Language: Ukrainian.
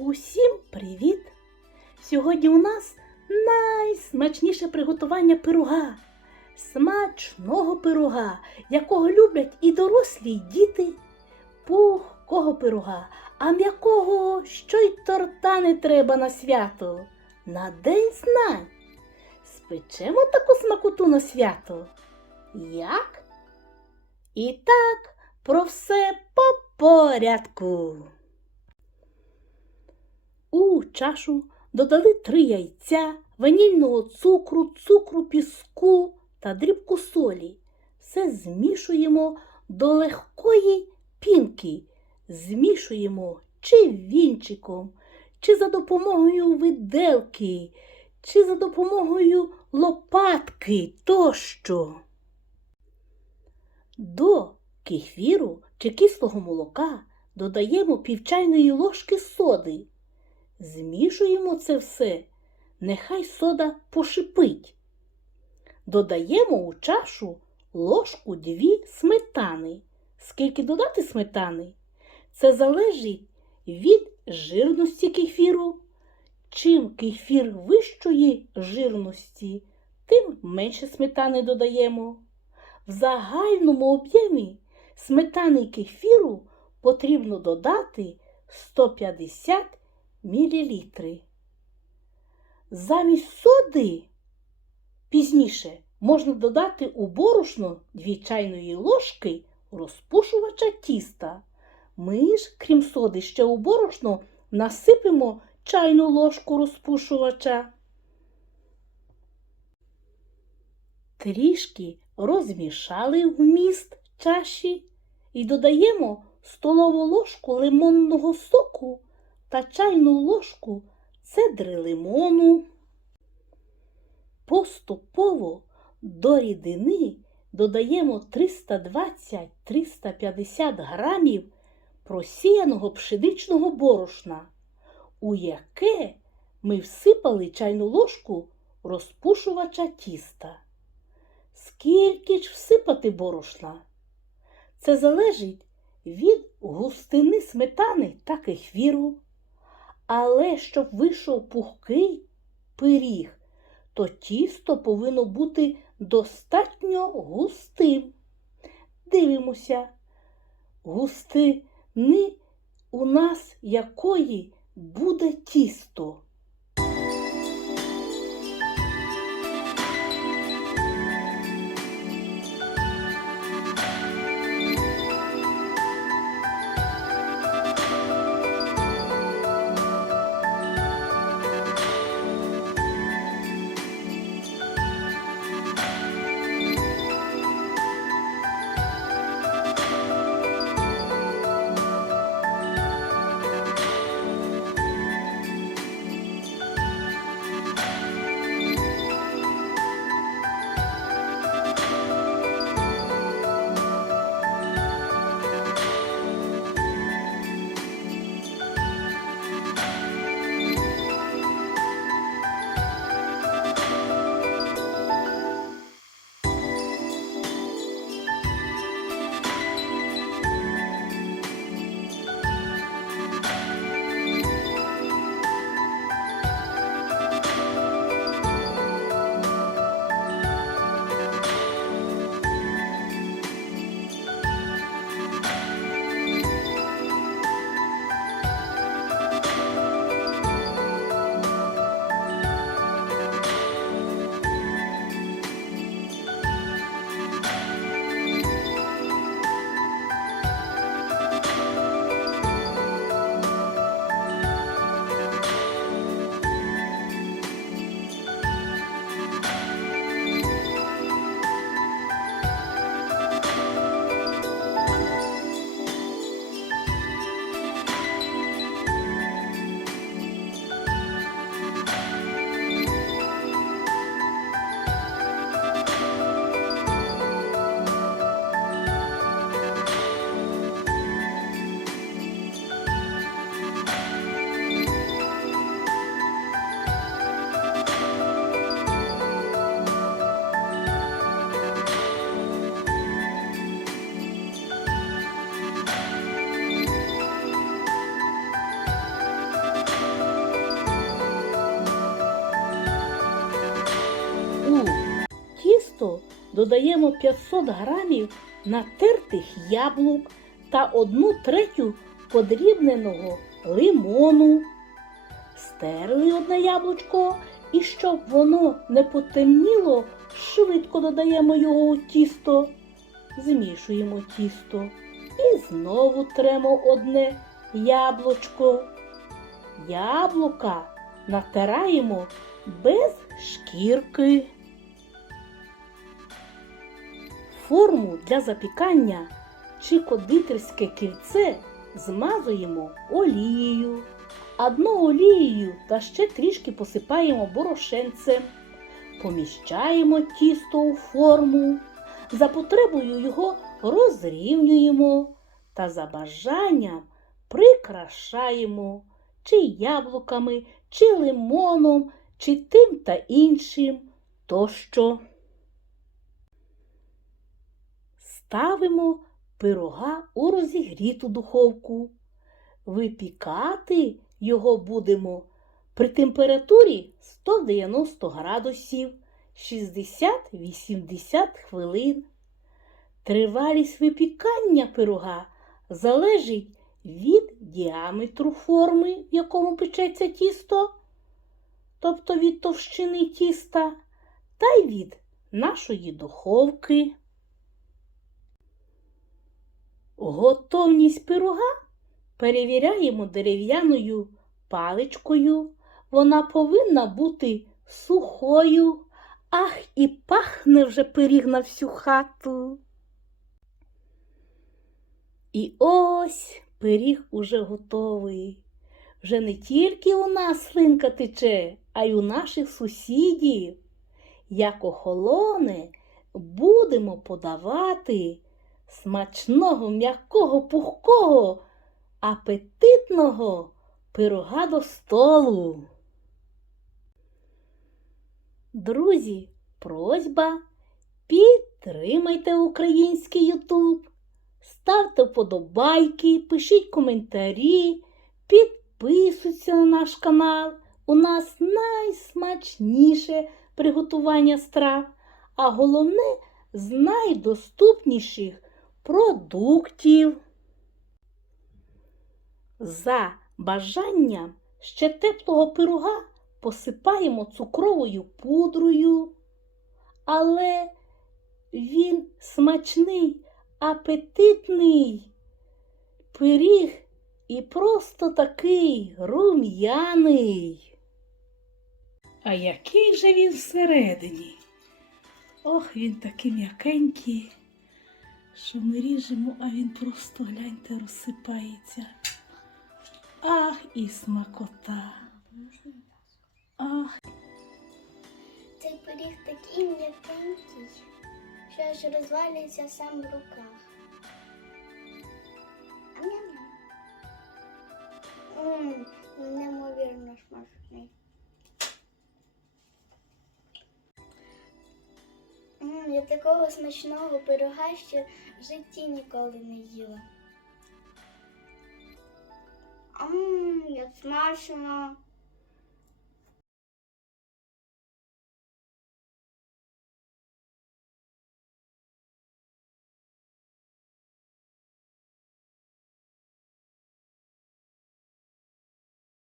Усім привіт! Сьогодні у нас найсмачніше приготування пирога. Смачного пирога, якого люблять і дорослі, і діти. Пухкого пирога, а м'якого, що й торта не треба на свято. На день знань. Спечемо таку смакоту на свято. Як? І так, про все по порядку. У чашу додали три яйця, ванільного цукру, цукру піску та дрібку солі. Все змішуємо до легкої пінки. Змішуємо чи вінчиком, чи за допомогою виделки, чи за допомогою лопатки тощо. До кефіру чи кислого молока додаємо півчайної ложки соди. Змішуємо це все, нехай сода пошипить. Додаємо у чашу ложку дві сметани. Скільки додати сметани? Це залежить від жирності кефіру. Чим кефір вищої жирності, тим менше сметани додаємо. В загальному об'ємі сметани кефіру потрібно додати 150 мл. Замість соди пізніше можна додати у борошно 2 чайної ложки розпушувача тіста. Ми ж, крім соди, ще у борошно насипемо чайну ложку розпушувача. Трішки розмішали вміст чаші і додаємо столову ложку лимонного соку та чайну ложку цедри лимону. Поступово до рідини додаємо 320-350 грамів просіяного пшеничного борошна, у яке ми всипали чайну ложку розпушувача тіста. Скільки ж всипати борошна? Це залежить від густини сметани та кефіру. Але щоб вийшов пухкий пиріг, то тісто повинно бути достатньо густим. Дивимося, густини у нас якої буде тісто. Додаємо 500 грамів натертих яблук та 1 третю подрібненого лимону. Стерли одне яблучко, і щоб воно не потемніло, швидко додаємо його у тісто, змішуємо тісто і знову тремо одне яблучко. Яблука натираємо без шкірки. Форму для запікання чи кондитерське кільце змазуємо олією. А дно олією та ще трішки посипаємо борошенцем. Поміщаємо тісто у форму. За потребою його розрівнюємо та за бажанням прикрашаємо чи яблуками, чи лимоном, чи тим та іншим тощо. Ставимо пирога у розігріту духовку. Випікати його будемо при температурі 190 градусів 60-80 хвилин. Тривалість випікання пирога залежить від діаметру форми, в якому печеться тісто, тобто від товщини тіста, та й від нашої духовки. Готовність пирога перевіряємо дерев'яною паличкою. Вона повинна бути сухою. Ах, і пахне вже пиріг на всю хату. І ось пиріг уже готовий. Вже не тільки у нас слинка тече, а й у наших сусідів. Як охолоне, будемо подавати смачного, м'якого, пухкого, апетитного пирога до столу. Друзі, просьба, підтримайте український Ютуб, ставте вподобайки, пишіть коментарі, підписуйтесь на наш канал. У нас найсмачніше приготування страв, а головне з найдоступніших продуктів. За бажанням ще теплого пирога посипаємо цукровою пудрою, але він смачний, апетитний пиріг і просто такий рум'яний. А який же він всередині? Ох, він такий м'якенький, що ми ріжемо, а він просто гляньте розсипається. Ах, і смакота. Ах, Цей пиріг такий м'якенький, що аж розвалюється сам в руках. Такого смачного пирога ще в житті ніколи не їла. Ам, як смачно.